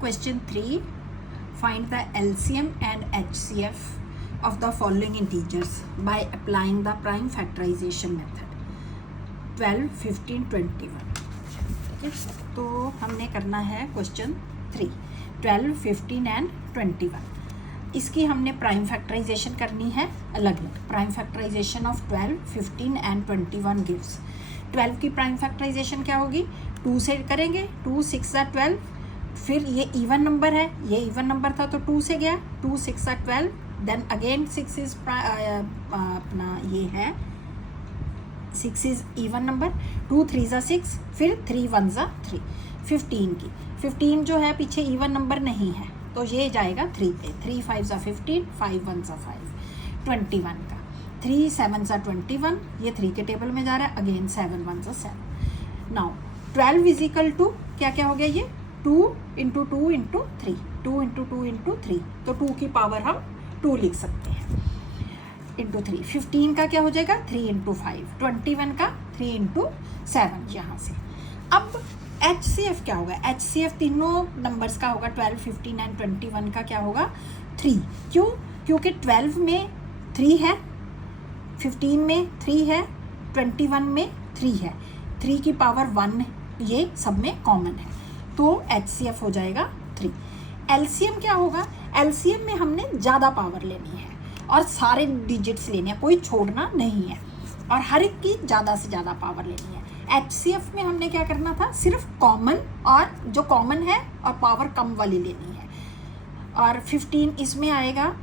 Question 3. Find the LCM and HCF of the following integers by applying the prime factorization method. 12, 15, 21. ठीक है, तो हमने करना है क्वेश्चन 3, 12, 15 एंड 21. इसकी हमने प्राइम फैक्टराइजेशन करनी है अलग अलग. Prime factorisation of 12, 15 and 21 gives. 12 की प्राइम फैक्टराइजेशन क्या होगी? 2 से करेंगे. 2 6 12. फिर ये इवन नंबर है, ये इवन नंबर था तो 2 से गया. 2 6 12. देन अगेन 6 इज अपना ये है 6 इज इवन नंबर. 2 3 6. फिर 3 1 3. 15 की 15 जो है पीछे इवन नंबर नहीं है तो ये जाएगा 3 पे. 3 5 15. 5 1 5. 21 का 3 7 21. ये 3 के टेबल में जा रहा है. Again 7 1 7. Now 12 is equal to क्या क्या हो गया? ये 2 इंटू 2 इंटू 3. 2 into 2 into 3. तो 2 की पावर हम 2 लिख सकते हैं इंटू 3. 15 का क्या हो जाएगा? 3 इंटू 5. 21 का 3 इंटू 7 यहाँ से. अब HCF क्या होगा? HCF तीनों नंबर्स का होगा. 12 15 एंड 21 का क्या होगा? 3. क्यों? क्योंकि 12 में 3 है, 15 में 3 है, 21 में 3 है. 3 की पावर 1 ये सब में कॉमन है तो HCF हो जाएगा 3. LCM क्या होगा? LCM में हमने ज़्यादा पावर लेनी है और सारे डिजिट्स लेने हैं, कोई छोड़ना नहीं है और हर एक की ज़्यादा से ज़्यादा पावर लेनी है. HCF में हमने क्या करना था? सिर्फ कॉमन और जो कॉमन है और पावर कम वाली लेनी है. और 15 इसमें आएगा.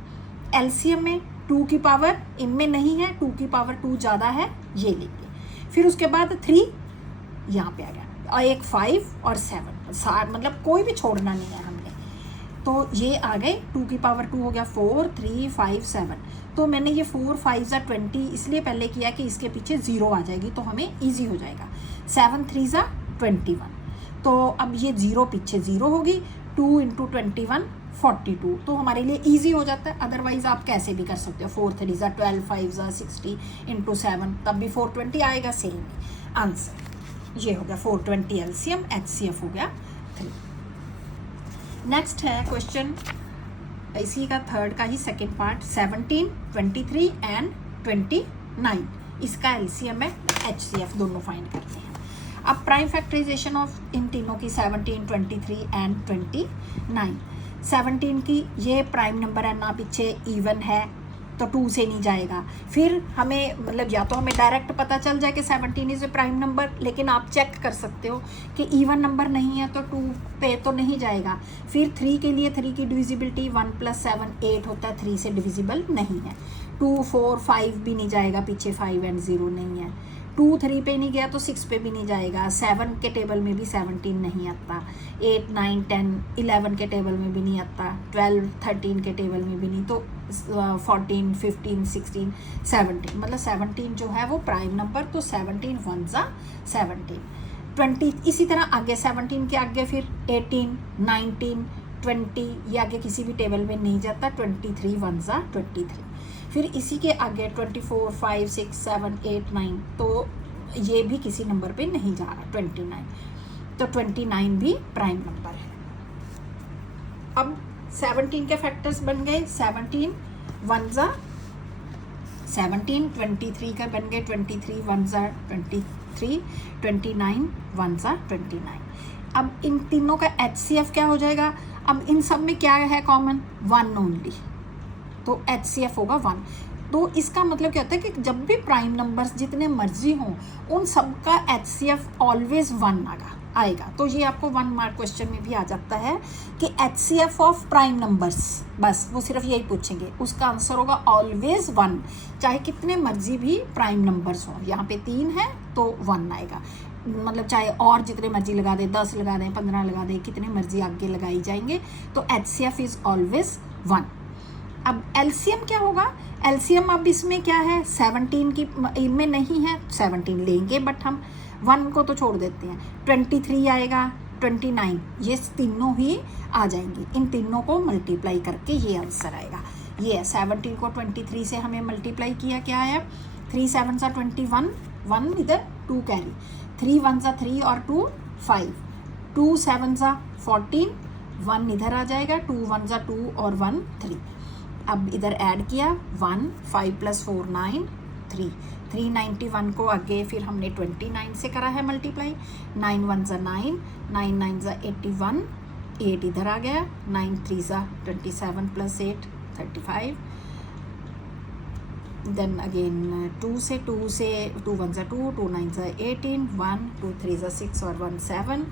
LCM में 2 की पावर इनमें नहीं है, 2 की पावर 2 ज़्यादा है, ये लेंगे. फिर उसके बाद 3 यहाँ पे आ गया और एक 5 और 7. मतलब कोई भी छोड़ना नहीं है हमने तो ये आ गए. 2 की पावर 2 हो गया 4 3 5 7. तो मैंने ये 4 5 20 इसलिए पहले किया कि इसके पीछे 0 आ जाएगी तो हमें इजी हो जाएगा. 7 3 21. तो अब ये 0 पीछे 0 होगी. 2 इंटू 21 42. तो हमारे लिए इजी हो जाता है. अदरवाइज आप कैसे भी कर सकते हो. 4 3 12 5 60 इंटू 7 तब भी 420 आएगा. सेम आंसर ये हो गया 420 LCM. HCF हो गया 3. नेक्स्ट है क्वेश्चन इसी का थर्ड का ही सेकेंड पार्ट. 17 23 एंड 29. इसका LCM है HCF दोनों फाइंड करते हैं. अब प्राइम फैक्टराइजेशन ऑफ इन तीनों की 17 23 एंड 29. 17 की ये प्राइम नंबर है ना, पीछे इवन है तो 2 से नहीं जाएगा. फिर हमें मतलब या तो हमें डायरेक्ट पता चल जाए कि 17 इज़ ए प्राइम नंबर, लेकिन आप चेक कर सकते हो कि इवन नंबर नहीं है तो 2 पे तो नहीं जाएगा. फिर 3 के लिए 3 की डिविजिबिलिटी 1 + 7 8 होता है, 3 से डिविजिबल नहीं है. 2 4 5 भी नहीं जाएगा, पीछे 5 एंड 0 नहीं है. 2 3 पे नहीं गया तो 6 पे भी नहीं जाएगा. 7 के टेबल में भी 17 नहीं आता. 8 9 10 11 के टेबल में भी नहीं आता. 12 13 के टेबल में भी नहीं. तो 14 15 16 17 मतलब 17 जो है वो प्राइम नंबर. तो 17 1 17. 20 इसी तरह आगे 17 के आगे फिर 18 19 20 ये आगे किसी भी टेबल में नहीं जाता. 23 1 23. फिर इसी के आगे 24 5 6 7 8 9 तो ये भी किसी नंबर पे नहीं जा रहा. 29 तो 29 भी प्राइम नंबर है. अब 17 के फैक्टर्स बन गए. 17 1 17. 23 का बन गए 23 1 23. 29 1 29. अब इन तीनों का HCF क्या हो जाएगा? अब इन सब में क्या है कॉमन? 1 ओनली. तो HCF होगा 1. तो इसका मतलब क्या होता है कि जब भी प्राइम नंबर्स जितने मर्जी हों उन सब का HCF ऑलवेज 1 आएगा. तो ये आपको 1 मार्क क्वेश्चन में भी आ जाता है कि HCF ऑफ प्राइम नंबर्स, बस वो सिर्फ यही पूछेंगे. उसका आंसर होगा ऑलवेज 1, चाहे कितने मर्जी भी प्राइम नंबर्स हों. यहाँ पे 3 है तो 1 आएगा. मतलब चाहे और जितने मर्जी लगा दें, 10 लगा दें, 15 लगा दें, कितने मर्जी आगे लगाई जाएंगे तो HCF इज़ ऑलवेज 1. अब LCM क्या होगा? LCM अब इसमें क्या है? 17 की इनमें नहीं है, 17 लेंगे बट हम 1 को तो छोड़ देते हैं. 23 आएगा, 29 ये तीनों ही आ जाएंगी. इन तीनों को मल्टीप्लाई करके ये आंसर आएगा. ये है 17 को 23 से हमें मल्टीप्लाई किया, क्या आया? 3 7 21. 1 इधर 2 कैरी. 3 1 3 और 2 5. 2 7 14. 1 इधर आ जाएगा, 2 1 ज़ा 2 और 1 3। अब इधर ऐड किया 1, 5 + 4 9, 3, 391 को आगे फिर हमने 29 से करा है मल्टीप्लाई, 9 1 ज़ा 9, 9 9 ज़ा 81, 8 इधर आ गया, 9 3 ज़ा 27 + 8 35। देन अगेन 2 से 2 1 ज़ा 2, 2 9 ज़ा 18, 1 2 3 ज़ा 6 और 1 7,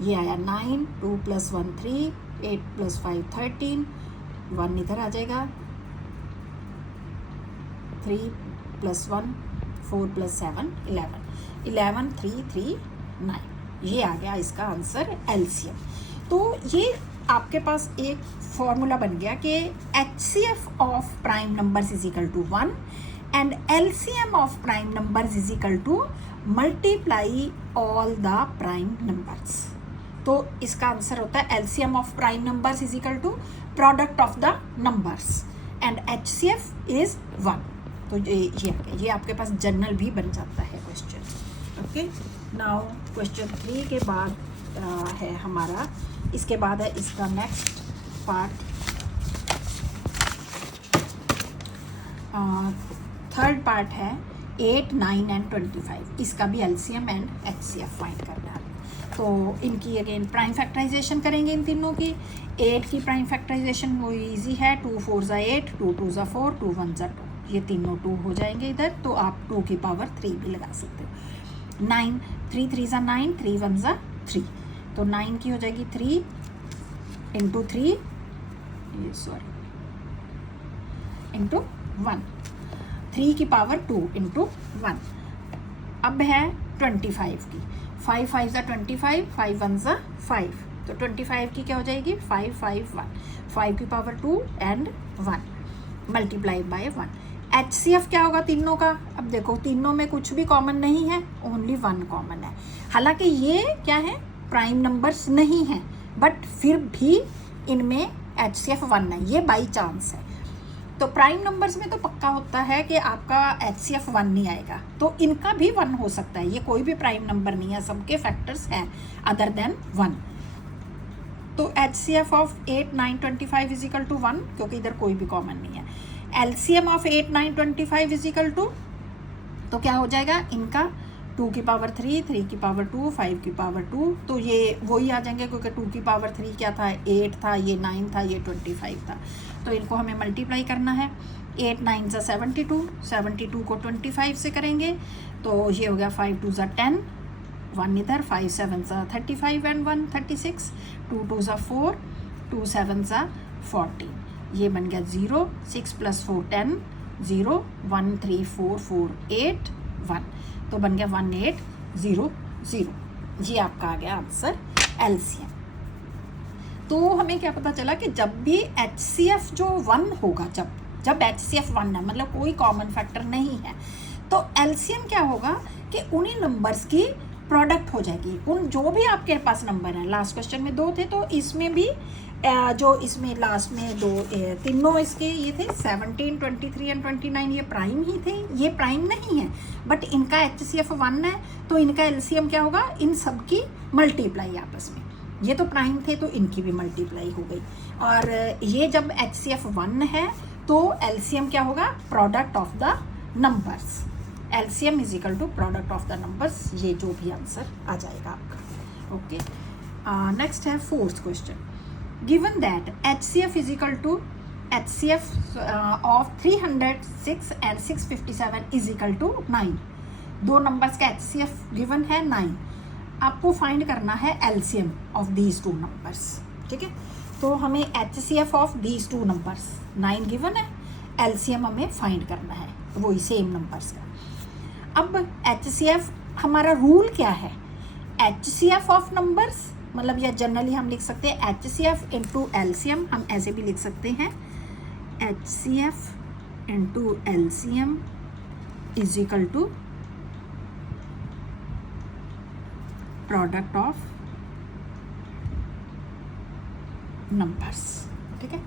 ये आया 9, 2 + 1 3, 8 + 5 13, 1 इधर आ जाएगा, 3 + 1 4 + 7 11, 11 3 3 9, ये आ गया इसका आंसर एलसीएम। तो ये आपके पास एक फॉर्मूला बन गया कि HCF of prime numbers is equal to 1 and LCM of prime numbers is equal to multiply all the prime numbers. तो इसका आंसर होता है LCM of prime numbers is equal to product of the numbers and HCF is 1। तो ये आपके पास general भी बन जाता है क्वेश्चन। ओके, नाउ क्वेश्चन 3 के बाद है हमारा, इसके बाद है इसका नेक्स्ट पार्ट, थर्ड पार्ट है 8 9 एंड 25। इसका भी LCM एंड HCF फाइंड करना है। तो इनकी अगेन प्राइम फैक्टराइजेशन करेंगे इन तीनों की। 8 की प्राइम फैक्टराइजेशन वो इजी है, 2 4 ज़ा 8, 2 2 ज़ा 4, 2 1 ज़ा 2, ये तीनों 2 हो जाएंगे इधर, तो आप 2 की पावर 3 भी लगा सकते हो। 9 3 3 ज़ा 9, 3 1 ज़ा 3, तो 9 की हो जाएगी 3 इंटू 3, सॉरी इंटू 1, 3 की पावर 2 इंटू 1। अब है 25 की, 5 5 ज़ा 25, 5 1 ज़ा 5, तो 25 की क्या हो जाएगी 5 5 1, 5 की power 2 and 1 multiplied by 1। HCF क्या होगा तीनों का? अब देखो तीनों में कुछ भी कॉमन नहीं है, ओनली 1 कॉमन है। हालांकि ये क्या है, प्राइम नंबर्स नहीं है, बट फिर भी इनमें HCF 1 है, ये बाई चांस है। तो प्राइम नंबर्स में तो पक्का होता है कि आपका HCF 1 नहीं आएगा, तो इनका भी 1 हो सकता है। ये कोई भी प्राइम नंबर नहीं है, सबके फैक्टर्स हैं अदर देन 1। तो HCF of 8 9 25 is equal to 1, क्योंकि इधर कोई भी कॉमन नहीं है। LCM of 8 9 25 is equal to, तो क्या हो जाएगा इनका 2 की पावर 3, 3 की पावर 2, 5 की पावर 2, तो ये वही आ जाएंगे, क्योंकि 2 की पावर 3 क्या था 8 था, ये 9 था, ये 25 था। तो इनको हमें मल्टीप्लाई करना है। 8 9 ज़ा 72, 72 को 25 से करेंगे, तो ये हो गया 5 2 ज़ा 10, 1 इधर, 5 7 ज़ा 35 एंड 1 36, 2 2 ज़ा 4, 2 7 ज़ा 14, ये बन गया 0, 6 + 4 10, 0 1 3 4 4 8 1, तो बन गया 1800। ये आपका आ गया आंसर LCM। तो हमें क्या पता चला कि जब भी HCF जो 1 होगा, जब HCF 1 है, मतलब कोई कॉमन फैक्टर नहीं है, तो LCM क्या होगा कि उन्हीं नंबर्स की प्रोडक्ट हो जाएगी। उन जो भी आपके पास नंबर हैं, लास्ट क्वेश्चन में 2 थे, तो इसमें भी जो इसमें लास्ट में 2 तीनों इसके ये थे 17 23 एंड 29, ये प्राइम ही थे, ये प्राइम नहीं है, बट इनका HCF 1 है, तो इनका LCM क्या होगा, इन सब की मल्टीप्लाई आपस में। ये तो प्राइम थे, तो इनकी भी मल्टीप्लाई हो गई। और ये जब HCF 1 है, तो LCM क्या होगा, product of the numbers. LCM is equal to product of the numbers, ये जो भी आंसर आ जाएगा आपका। ओके, नेक्स्ट है 4th question. Given that HCF is equal to HCF of 306 and 657 is equal to 9, दो नंबर्स का HCF गिवन है 9, आपको फाइंड करना है LCM ऑफ दीज 2 नंबर्स। ठीक है, तो हमें HCF of these 2 numbers 9 given है, LCM हमें फाइंड करना है वही सेम नंबर्स का। अब HCF हमारा रूल क्या है, HCF ऑफ नंबर्स, मतलब या जनरली हम लिख सकते हैं HCF इंटू LCM, हम ऐसे भी लिख सकते हैं HCF into LCM is equal to product of numbers. ठीक है,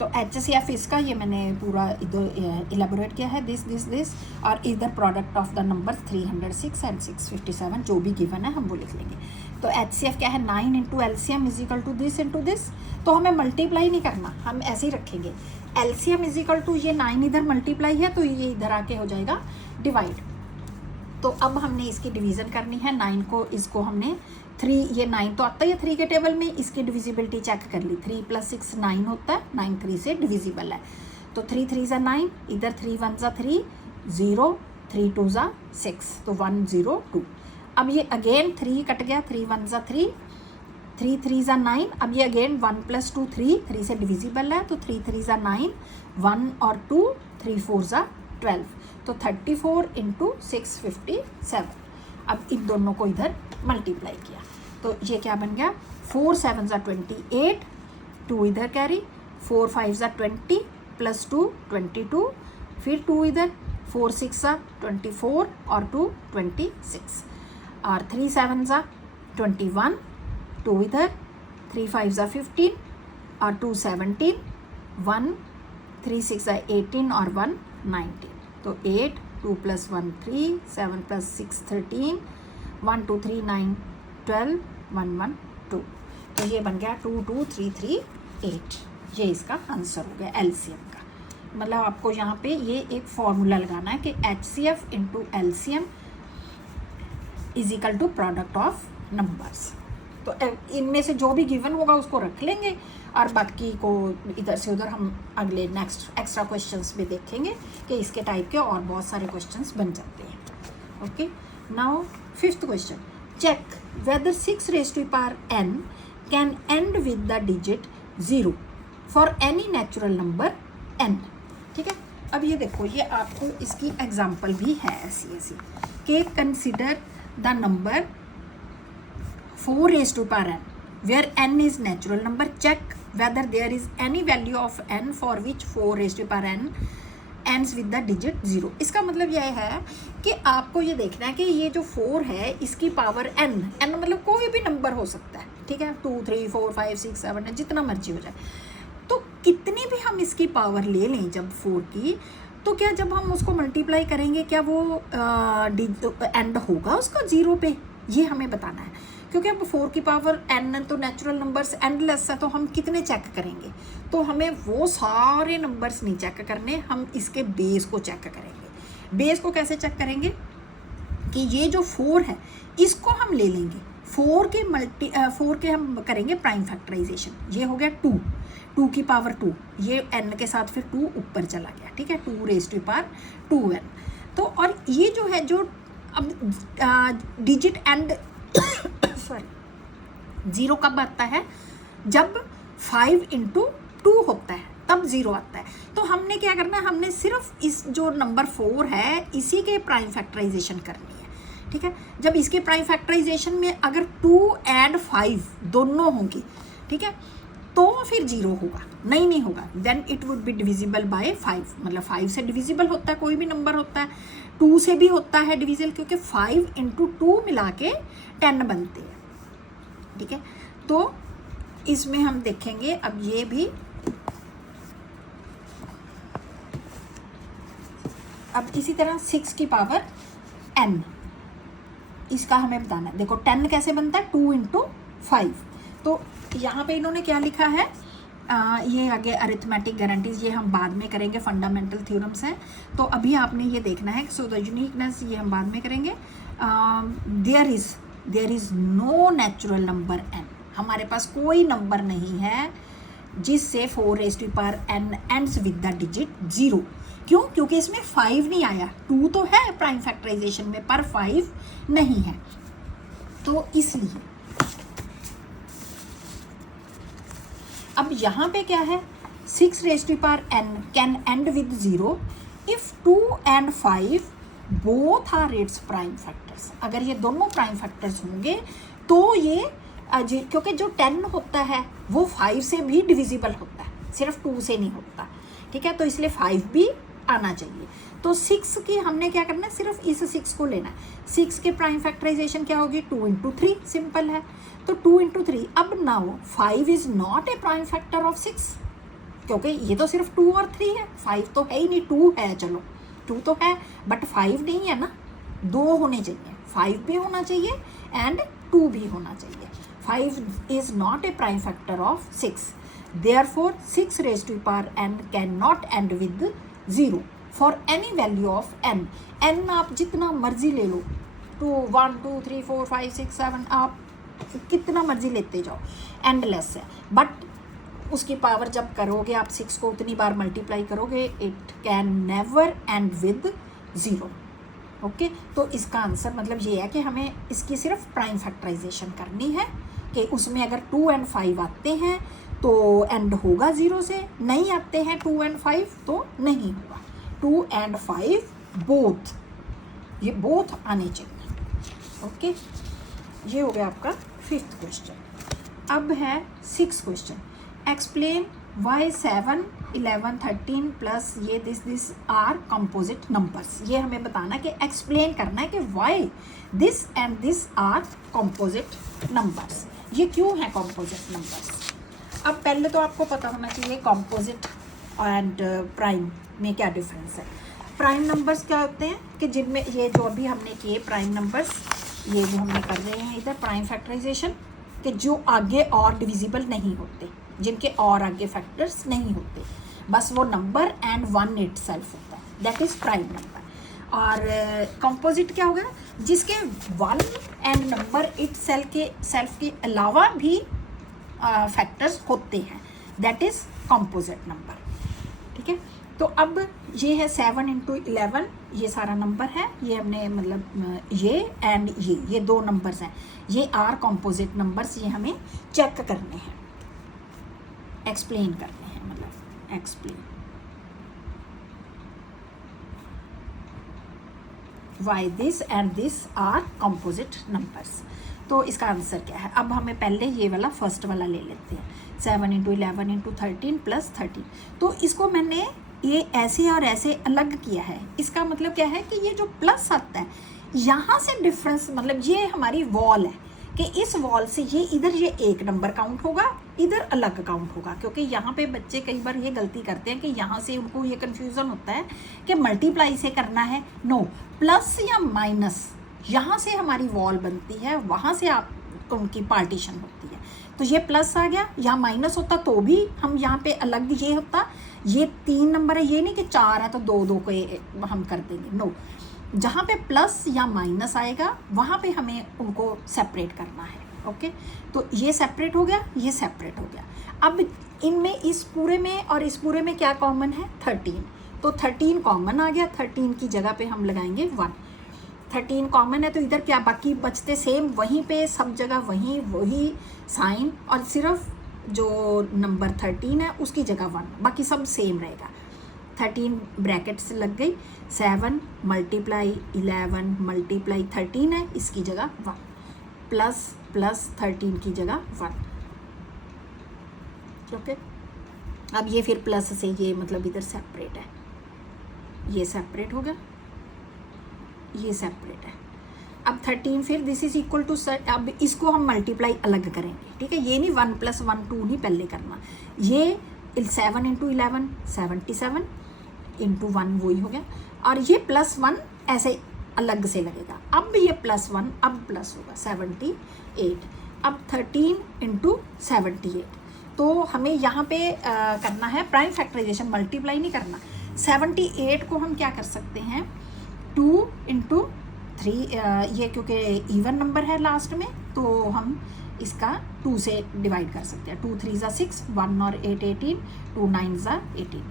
तो HCF इसका ये मैंने पूरा इधर इलेबोरेट किया है, दिस और इधर product of the number 306 and 657 जो भी गिवन है हम वो लिख लेंगे। तो HCF क्या है 9 into LCM is equal to this into this, तो हमें मल्टीप्लाई नहीं करना, हम ऐसे ही रखेंगे। LCM इज इक्वल टू ये 9 इधर मल्टीप्लाई है तो ये इधर आके हो जाएगा डिवाइड। तो अब हमने इसकी डिवीज़न करनी है 9 को, इसको हमने 3, ये 9 तो आता ही है 3 के टेबल में, इसकी डिविजिबिलिटी चेक कर ली। 3 + 6 9 होता है, 9 3 से डिविजिबल है। तो 3 3 = 9, इधर 3 1 = 3, 0 3 2 = 6, तो 1 0 2। अब ये अगेन 3 कट गया, 3 1 = 3, 3 3 = 9। अब ये अगेन 1 + 2 3, 3 से डिविजिबल है, तो 3 3 = 9, 1 और 2, 3 4 = 12, तो 34 इंटू 6 57। अब इन दोनों को इधर मल्टीप्लाई किया तो ये क्या बन गया, 4 7 = 28, 2 इधर कैरी, 4 5 = 20 + 2 22, फिर 2 इधर, 4 6 = 24 और 2 26, और 3 7 = 21, 2 इधर, 3 5 = 15 और 2 17, 1 3 6 = 18 और 1 19, तो 8 2 + 1 3, 7 + 6 13, 1 2 3 9 12, 1 1 2, तो ये बन गया 2 2 3 3 8। ये इसका आंसर हो गया LCM का। मतलब आपको यहाँ पे ये एक फॉर्मूला लगाना है कि HCF into LCM is equal to product of numbers. तो इनमें से जो भी गिवन होगा उसको रख लेंगे और बाकी को इधर से उधर हम अगले नेक्स्ट एक्स्ट्रा क्वेश्चंस में देखेंगे कि इसके टाइप के और बहुत सारे क्वेश्चंस बन जाते हैं। Okay, now 5th question, check whether 6n can end with the digit 0 for any natural number n। ठीक है, अब ये देखो, ये आपको इसकी एग्जाम्पल भी है ऐसी कि consider the number 4n where n is natural number, check whether there is any value of n for which 4n ends with the digit 0। इसका मतलब यह है कि आपको ये देखना है कि ये जो 4 है इसकी पावर n मतलब कोई भी नंबर हो सकता है, ठीक है, 2 3 4 5 6 7 जितना मर्जी हो जाए, तो कितनी भी हम इसकी पावर ले लें जब 4 की, तो क्या जब हम उसको मल्टीप्लाई करेंगे क्या वो एंड होगा उसका 0 पे, ये हमें बताना है। क्योंकि अब 4 की पावर n तो नेचुरल नंबर्स एंडलेस है, तो हम कितने चेक करेंगे, तो हमें वो सारे नंबर्स नहीं चेक करने, हम इसके बेस को चेक करेंगे। बेस को कैसे चेक करेंगे कि ये जो 4 है इसको हम ले लेंगे, 4 के हम करेंगे प्राइम फैक्टराइजेशन, ये हो गया 2 की पावर 2, ये n के साथ फिर 2 ऊपर चला गया, ठीक है, 2 raised to power 2n। तो और ये जो है जो अब डिजिट एंड सॉरी 0 कब आता है, जब 5 × 2 होता है तब 0 आता है। तो हमने क्या करना है, हमने सिर्फ इस जो नंबर 4 है इसी के प्राइम फैक्टराइजेशन करनी है, ठीक है। जब इसके प्राइम फैक्टराइजेशन में अगर 2 और 5 दोनों होंगे, ठीक है, तो फिर 0 होगा, नहीं होगा, then it would be divisible by 5। मतलब 5 से डिविजिबल होता है कोई भी नंबर होता है, 2 से भी होता है डिविजिबल, क्योंकि 5 × 2 मिला के 10 बनते हैं, ठीक है। तो इसमें हम देखेंगे अब ये भी, अब इसी तरह 6 की पावर n, इसका हमें बताना है। देखो 10 कैसे बनता है, 2 × 5। तो यहाँ पे इन्होंने क्या लिखा है, ये आगे अरिथमेटिक गारंटीज, ये हम बाद में करेंगे, फंडामेंटल थ्योरम्स हैं। तो अभी आपने ये देखना है, सो द यूनिकनेस ये हम बाद में करेंगे। There is no natural number n, हमारे पास कोई नंबर नहीं है जिससे 4 raised to power n ends with the digit 0। क्यों? क्योंकि इसमें 5 नहीं आया, 2 तो है प्राइम फैक्टराइजेशन में पर 5 नहीं है, तो इसलिए। अब यहाँ पे क्या है, 6 raised to power n can end with 0 if 2 and 5 both are its prime factors. अगर ये दोनों प्राइम फैक्टर्स होंगे तो ये क्योंकि जो 10 होता है वो 5 से भी डिविजिबल होता है, सिर्फ 2 से नहीं होता, ठीक है, तो इसलिए 5 भी आना चाहिए। तो 6 की हमने क्या करना है, सिर्फ इस 6 को लेना है। 6 के प्राइम फैक्टराइजेशन क्या होगी, 2 × 3, सिंपल है, तो 2 × 3। अब now 5 is not a prime factor of 6, क्योंकि ये तो सिर्फ 2 और 3 है, 5 तो है ही नहीं, 2 है, चलो 2 तो है बट 5 नहीं है ना, 2 होने चाहिए, 5 भी होना चाहिए एंड 2 भी होना चाहिए। 5 is not a prime factor of 6, therefore 6 raise to power n can not end with 0 for any value of n। n आप जितना मर्जी ले लो, 2 1 2 3 4 5 6 7, आप कितना मर्जी लेते जाओ, एंडलेस है। बट उसकी पावर जब करोगे आप 6 को उतनी बार मल्टीप्लाई करोगे, it can never and with 0। Okay, तो इसका आंसर मतलब ये है कि हमें इसकी सिर्फ प्राइम फैक्टराइजेशन करनी है कि उसमें अगर 2 and 5 आते हैं तो एंड होगा 0 से, नहीं आते हैं 2 and 5 तो नहीं होगा। 2 and 5 बोथ, ये बोथ आने चाहिए। ओके, ये हो गया आपका 5th क्वेश्चन। अब है 6th question. Explain why 7 11 13 plus ये दिस आर कंपोजिट नंबर्स। ये हमें बताना कि एक्सप्लेन करना है कि why this and this are composite numbers. ये क्यों है कंपोजिट नंबर्स? अब पहले तो आपको पता होना चाहिए कंपोजिट एंड प्राइम में क्या डिफरेंस है। प्राइम नंबर्स क्या होते हैं कि जिनमें ये जो अभी हमने किए प्राइम नंबर्स, ये जो हमने कर रहे हैं इधर प्राइम फैक्टराइजेशन, कि जो आगे और डिविजिबल नहीं होते, जिनके और आगे फैक्टर्स नहीं होते, बस वो नंबर एंड 1 इटसेल्फ होता है, दैट इज़ प्राइम नंबर। और कंपोजिट क्या होगा? जिसके 1 एंड नंबर सेल्फ के अलावा भी फैक्टर्स होते हैं, दैट इज़ कंपोजिट नंबर। ठीक है, तो अब ये है 7 × 11, ये सारा नंबर है, ये हमने मतलब ये एंड ये 2 नंबर्स हैं, ये आर कंपोजिट नंबर्स। ये हमें चेक करने हैं, एक्सप्लेन करने हैं, मतलब explain why this and this are composite numbers. तो इसका आंसर क्या है? अब हमें पहले ये वाला फर्स्ट वाला ले लेते हैं, 7 × 11 × 13 प्लस 13। तो इसको मैंने ये ऐसे और ऐसे अलग किया है। इसका मतलब क्या है कि ये जो प्लस आता है यहाँ से डिफरेंस, मतलब ये हमारी वॉल है कि इस वॉल से ये इधर ये एक नंबर काउंट होगा, इधर अलग काउंट होगा। क्योंकि यहाँ पे बच्चे कई बार ये गलती करते हैं कि यहाँ से उनको ये कन्फ्यूज़न होता है कि मल्टीप्लाई से करना है। नो, प्लस या माइनस यहाँ से हमारी वॉल बनती है, वहाँ से आप उनकी पार्टीशन होती है। तो ये प्लस आ गया, यहाँ माइनस होता तो भी हम यहाँ पे अलग ये होता। ये 3 नंबर है, ये नहीं कि 4 है तो 2 को हम कर देंगे। नो, जहाँ पे प्लस या माइनस आएगा वहाँ पे हमें उनको सेपरेट करना है। ओके, तो ये सेपरेट हो गया, ये सेपरेट हो गया। अब इनमें इस पूरे में और इस पूरे में क्या कॉमन है? 13। तो 13 कॉमन आ गया, 13 की जगह पे हम लगाएंगे 1। 13 कॉमन है तो इधर क्या बाकी बचते सेम, वहीं पे सब जगह वही साइन, और सिर्फ जो नंबर 13 है उसकी जगह 1, बाकी सब सेम रहेगा। 13 ब्रैकेट्स लग गई, 7 × 11 × 13 है, इसकी जगह 1, प्लस 13 की जगह 1। ओके, अब ये फिर प्लस से ये मतलब इधर सेपरेट है, ये सेपरेट हो गया, ये सेपरेट है। अब 13 फिर दिस इज इक्वल टू, अब इसको हम मल्टीप्लाई अलग करेंगे। ठीक है, ये नहीं 1 + 1 2 नहीं पहले करना, ये 7 × 11 77 × 1 वही हो गया, और ये +1 ऐसे अलग से लगेगा। अब ये +1 अब प्लस होगा 78। अब 13 × 78, तो हमें यहाँ पे करना है प्राइम फैक्टराइजेशन, मल्टीप्लाई नहीं करना। 78 को हम क्या कर सकते हैं, 2 × 3, ये क्योंकि इवन नंबर है लास्ट में तो हम इसका 2 से डिवाइड कर सकते हैं। 2 × 3 = 6, 1 और 8 18, 2 9 = 18।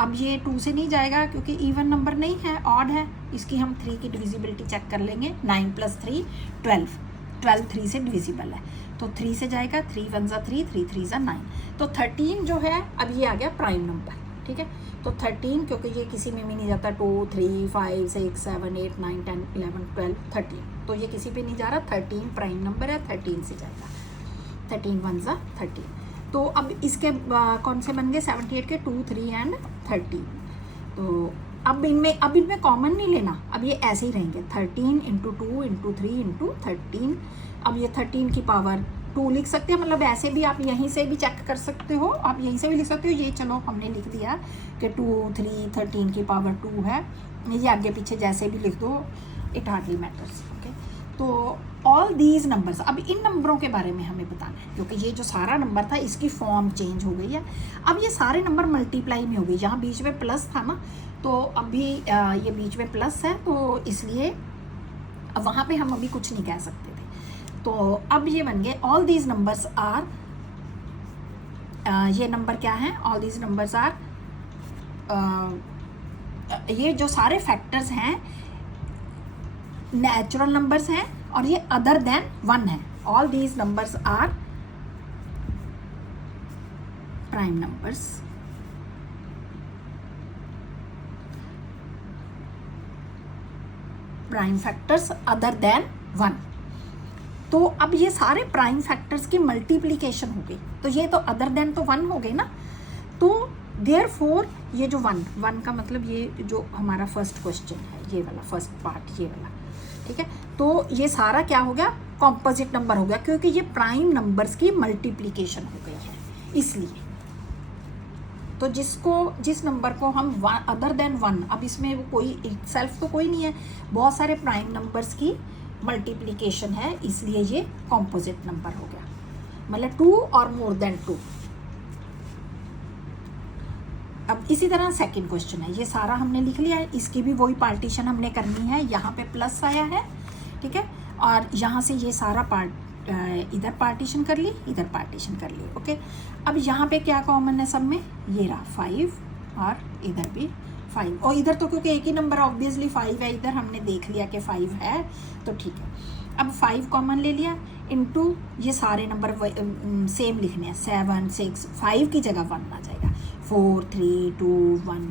अब ये 2 से नहीं जाएगा क्योंकि इवन नंबर नहीं है, ऑड है। इसकी हम 3 की डिविजिबिलिटी चेक कर लेंगे। 9 + 3 12, 12 3 से डिविजिबल है, तो 3 से जाएगा, 3 1 = 3, 3 3 = 9। तो 13 जो है अब ये आ गया प्राइम नंबर। ठीक है, तो 13 क्योंकि ये किसी में भी नहीं जाता, 2 3 5 6 7 8 9 10 11 12 13, तो ये किसी पे नहीं जा रहा। 13 प्राइम नंबर है, 13 से जाएगा, 13 1 = 13। तो अब इसके कौन से बन गए 78 के, 2 3 और 13। तो अब इनमें कॉमन नहीं लेना, अब ये ऐसे ही रहेंगे, 13 × 2 × 3 × 13। अब ये 13 की पावर 2 लिख सकते हैं, मतलब ऐसे भी आप यहीं से भी चेक कर सकते हो, आप यहीं से भी लिख सकते हो। ये चलो हमने लिख दिया कि 2 3 13 की पावर 2 है, ये आगे पीछे जैसे भी लिख दो, इट हार्डली मैटर्स। ओके, तो ऑल दीज नंबर्स, अब इन नंबरों के बारे में हमें बताना है, क्योंकि ये जो सारा नंबर था इसकी फॉर्म चेंज हो गई है। अब ये सारे नंबर मल्टीप्लाई में हो गई, जहाँ बीच में प्लस था ना, तो अभी ये बीच में प्लस है, तो इसलिए वहाँ पे हम अभी कुछ नहीं कह सकते थे। तो अब ये बन गए ऑल दीज नंबर्स आर, ये नंबर क्या है, ऑल दीज नंबर्स आर, ये जो सारे फैक्टर्स हैं नेचुरल नंबर्स हैं और ये अदर देन 1 है। All these numbers are prime numbers, prime factors other than 1। तो अब ये सारे प्राइम फैक्टर्स की मल्टीप्लिकेशन हो गई, तो ये तो अदर देन तो 1 हो गई ना, तो देयरफॉर ये जो 1 का मतलब ये जो हमारा फर्स्ट क्वेश्चन है, ये वाला फर्स्ट पार्ट, ये वाला, ठीक है। तो ये सारा क्या हो गया, कॉम्पोजिट नंबर हो गया, क्योंकि ये प्राइम नंबर्स की मल्टीप्लिकेशन हो गई है, इसलिए। तो जिस नंबर को हम अदर देन 1, अब इसमें कोई सेल्फ तो कोई नहीं है, बहुत सारे प्राइम नंबर्स की मल्टीप्लिकेशन है, इसलिए ये कॉम्पोजिट नंबर हो गया, मतलब 2 और मोर देन 2। अब इसी तरह सेकंड क्वेश्चन है, ये सारा हमने लिख लिया है, इसकी भी वही पार्टीशन हमने करनी है, यहाँ पे प्लस आया है, ठीक है, और यहाँ से ये सारा पार्ट इधर पार्टीशन कर ली, इधर पार्टीशन कर ली, ओके। अब यहाँ पे क्या कॉमन है सब में, ये रहा 5 और इधर भी 5, और इधर तो क्योंकि एक ही नंबर ऑब्वियसली 5 है, इधर हमने देख लिया कि 5 है, तो ठीक है। अब 5 कॉमन ले लिया, इनटू ये सारे नंबर सेम लिखने हैं, 7 6, 5 की जगह 1 आ जाएगा, 4 3 2 1,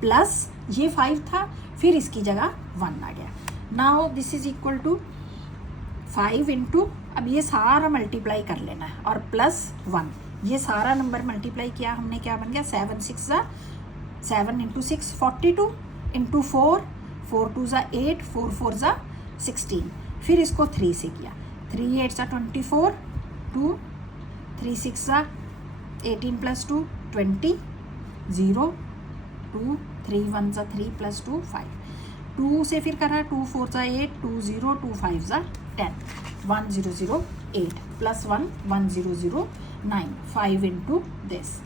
प्लस ये 5 था, फिर इसकी जगह 1 आ गया। Now this is equal to 5 into, अब ये सारा मल्टीप्लाई कर लेना है, और प्लस 1, ये सारा नंबर मल्टीप्लाई किया हमने, क्या बन गया, 7 6 7 इंटू 6 42, इंटू 4 4 2 8, 4 4 16, फिर इसको 3 से किया, 3 8 24, 2 3 6 18 प्लस 2 20, 0 2 3 1 3 प्लस 2 5, 2 से फिर करा 2 4 8, 2 0 2 5 10, 1 0 0 8 प्लस 1 1 0 0 9, 5 इंटू दिस।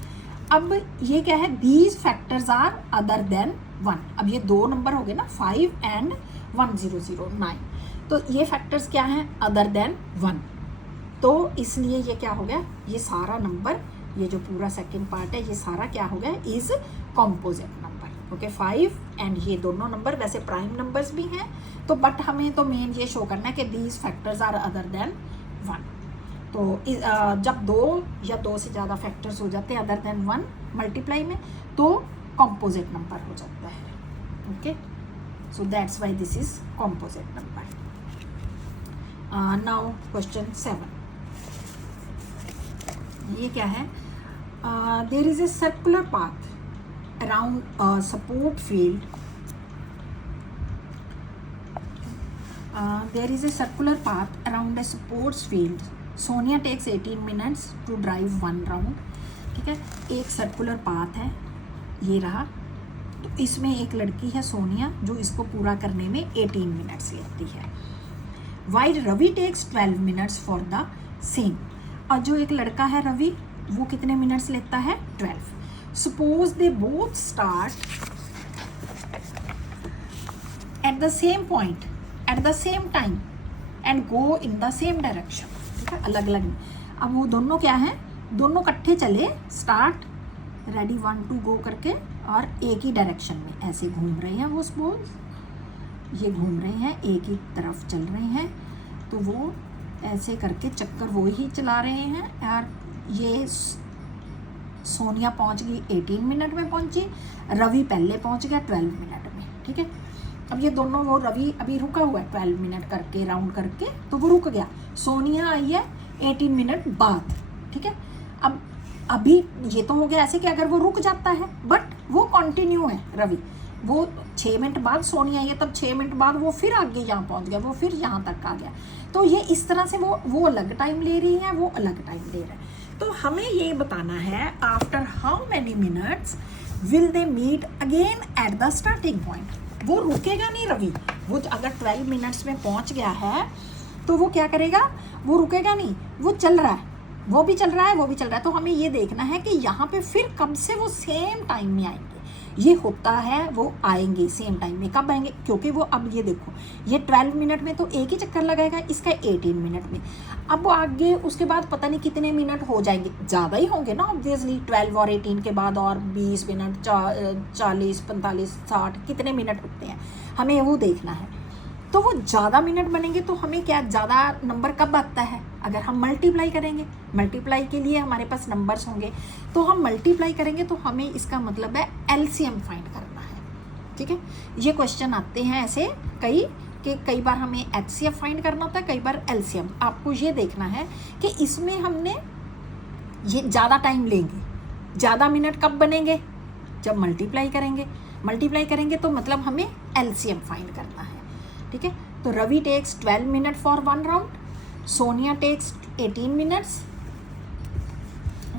अब ये क्या है, these factors are other than 1। अब ये दो नंबर हो गए ना, 5 एंड 1 0 0 9, तो ये फैक्टर्स क्या हैं, अदर देन 1, तो इसलिए ये क्या हो गया, ये सारा नंबर, ये जो पूरा सेकंड पार्ट है, ये सारा क्या हो गया, is composite number, okay. 5 and ये दोनों नंबर वैसे प्राइम नंबर्स भी हैं, तो बट हमें तो मेन ये शो करना है कि these factors are other than 1। तो जब 2 या 2 से ज़्यादा फैक्टर्स हो जाते हैं अदर देन 1 मल्टीप्लाई में, तो कॉम्पोजिट नंबर हो जाता है, okay. So that's why this is composite number. Now question 7, ये क्या है, there is a circular path around sports field, there is a circular path around a sports field. Sonia takes 18 minutes to drive 1 round. ठीक है, एक circular path है, ये रहा, तो इसमें एक लड़की है सोनिया जो इसको पूरा करने में 18 मिनट्स लेती है। While Ravi takes 12 minutes for the same, और जो एक लड़का है रवि, वो कितने मिनट्स लेता है, 12। Suppose they both start at the same point at the same time and go in the same direction, ठीक है, अलग अलग। अब वो दोनों क्या हैं, दोनों इकट्ठे चले, स्टार्ट रेडी 1 2 गो करके, और एक ही डायरेक्शन में ऐसे घूम रहे हैं, वो सपोज ये घूम रहे हैं, एक ही तरफ चल रहे हैं, तो वो ऐसे करके चक्कर वो ही चला रहे हैं, और ये सोनिया पहुंच गई 18 मिनट में पहुंची, रवि पहले पहुंच गया 12 मिनट में, ठीक है। अब ये दोनों, वो रवि अभी रुका हुआ है 12 मिनट करके राउंड करके, तो वो रुक गया, सोनिया आई है 18 मिनट बाद, ठीक है। अब अभी ये तो हो गया ऐसे कि अगर वो रुक जाता है, बट वो कंटिन्यू है रवि, वो 6 मिनट बाद सोनिया आई है, तब 6 मिनट बाद वो फिर आगे यहाँ पहुँच गया, वो फिर यहाँ तक आ गया, तो ये इस तरह से वो अलग टाइम ले रही है, वो अलग टाइम ले रहा है। तो हमें ये बताना है, after how many minutes will they meet again at the starting point. वो रुकेगा नहीं रवि, वो अगर 12 मिनट्स में पहुंच गया है तो वो क्या करेगा, वो रुकेगा नहीं, वो चल रहा है, वो भी चल रहा है, वो भी चल रहा है। तो हमें ये देखना है कि यहाँ पे फिर कब से वो सेम टाइम में आएंगे। ये होता है वो आएंगे सेम टाइम में, कब आएंगे, क्योंकि वो अब ये देखो ये 12 मिनट में तो एक ही चक्कर लगाएगा, इसका 18 मिनट में। अब वो आगे उसके बाद पता नहीं कितने मिनट हो जाएंगे, ज़्यादा ही होंगे ना ऑब्वियसली, 12 और 18 के बाद और 20 मिनट, 40, 45, 60 कितने मिनट होते हैं, हमें वो देखना है। तो वो ज़्यादा मिनट बनेंगे तो हमें क्या ज़्यादा नंबर कब आता है, अगर हम मल्टीप्लाई करेंगे। मल्टीप्लाई के लिए हमारे पास नंबर्स होंगे, तो हम मल्टीप्लाई करेंगे तो हमें इसका मतलब है एलसीएम फाइंड करना है। ठीक है, ये क्वेश्चन आते हैं ऐसे कई बार हमें एचसीएफ फाइंड करना होता है, कई बार एलसीएम। आपको ये देखना है कि इसमें हमने ये ज़्यादा टाइम लेंगे, ज़्यादा मिनट कब बनेंगे, जब मल्टीप्लाई करेंगे। मल्टीप्लाई करेंगे तो मतलब हमें एलसीएम फाइंड करना है। ठीक है, तो Ravi takes 12 minute for 1 round, Sonia takes 18 minutes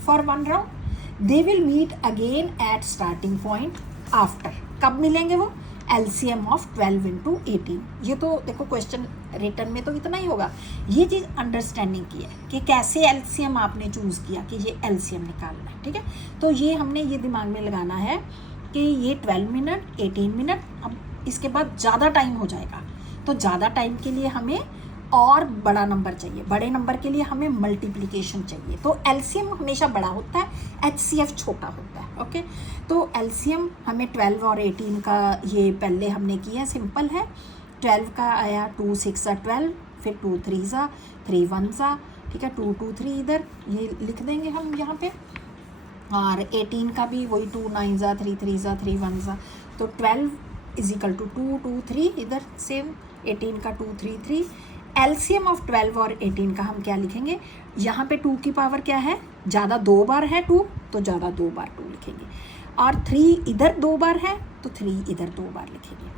for 1 round. They will meet again at starting point after, कब मिलेंगे वो, एलसीएम ऑफ 12 इंटू 18। ये तो देखो क्वेश्चन रिटर्न में तो इतना ही होगा, ये चीज़ अंडरस्टैंडिंग की है कि कैसे एलसीएम आपने चूज़ किया कि ये एलसीएम निकालना है। ठीक है, तो ये हमने ये दिमाग में लगाना है कि ये 12 मिनट, 18 मिनट, अब इसके बाद ज़्यादा टाइम हो जाएगा, तो ज़्यादा टाइम के लिए हमें और बड़ा नंबर चाहिए, बड़े नंबर के लिए हमें मल्टीप्लिकेशन चाहिए। तो एलसीएम हमेशा बड़ा होता है, एचसीएफ छोटा होता है। ओके, तो एलसीएम हमें 12 और 18 का ये पहले हमने किया, सिंपल है। 12 का आया 2 6 12, फिर 2 3 3 1। ठीक है, 2 2 3 इधर ये लिख देंगे हम यहाँ पे, और 18 का भी वही 2 9 3 3 3 1। तो 12 इज इक्वल टू 2 2 3, इधर सेम 18 का 2 3 3। एलसीएम ऑफ 12 और 18 का हम क्या लिखेंगे, यहाँ पे 2 की पावर क्या है, ज़्यादा 2 बार है 2, तो ज़्यादा 2 बार 2 लिखेंगे, और 3 इधर 2 बार है तो 3 इधर 2 बार लिखेंगे,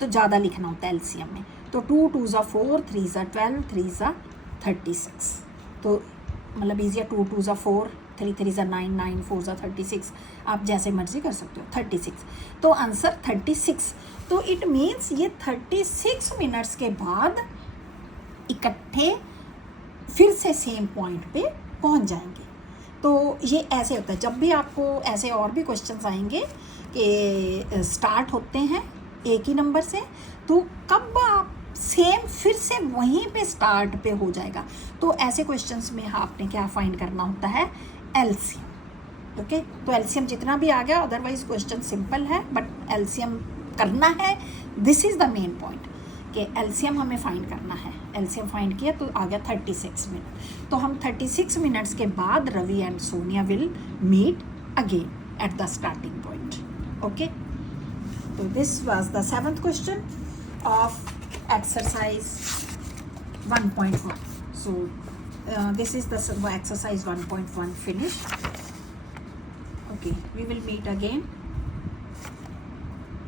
तो ज़्यादा लिखना होता है एलसीएम में। तो 2 2 4, 3 12, 3 36। तो मतलब ईजिया 2 2 4, 3 3 9 9, 4 36, आप जैसे मर्जी कर सकते हो, 36। तो आंसर 36। तो इट मीन्स ये 36 मिनट्स के बाद इकट्ठे फिर से सेम पॉइंट पे पहुंच जाएंगे। तो ये ऐसे होता है, जब भी आपको ऐसे और भी क्वेश्चंस आएंगे कि स्टार्ट होते हैं एक ही नंबर से, तो कब आप सेम फिर से वहीं पे स्टार्ट पे हो जाएगा, तो ऐसे क्वेश्चंस में आपने क्या फाइंड करना होता है, एलसीएम। ओके, तो एलसीएम जितना भी आ गया, अदरवाइज क्वेश्चन सिंपल है, बट एलसीएम करना है। This is the main point कि एलसीएम हमें फाइंड करना है। एलसीएम फाइंड किया तो आ गया 36 मिनट। तो हम 36 मिनट्स के बाद Ravi and Sonia will meet again at the starting point. Okay, तो this was the 7th question of exercise 1.1. So this is the exercise 1.1 finished. Okay, we will meet again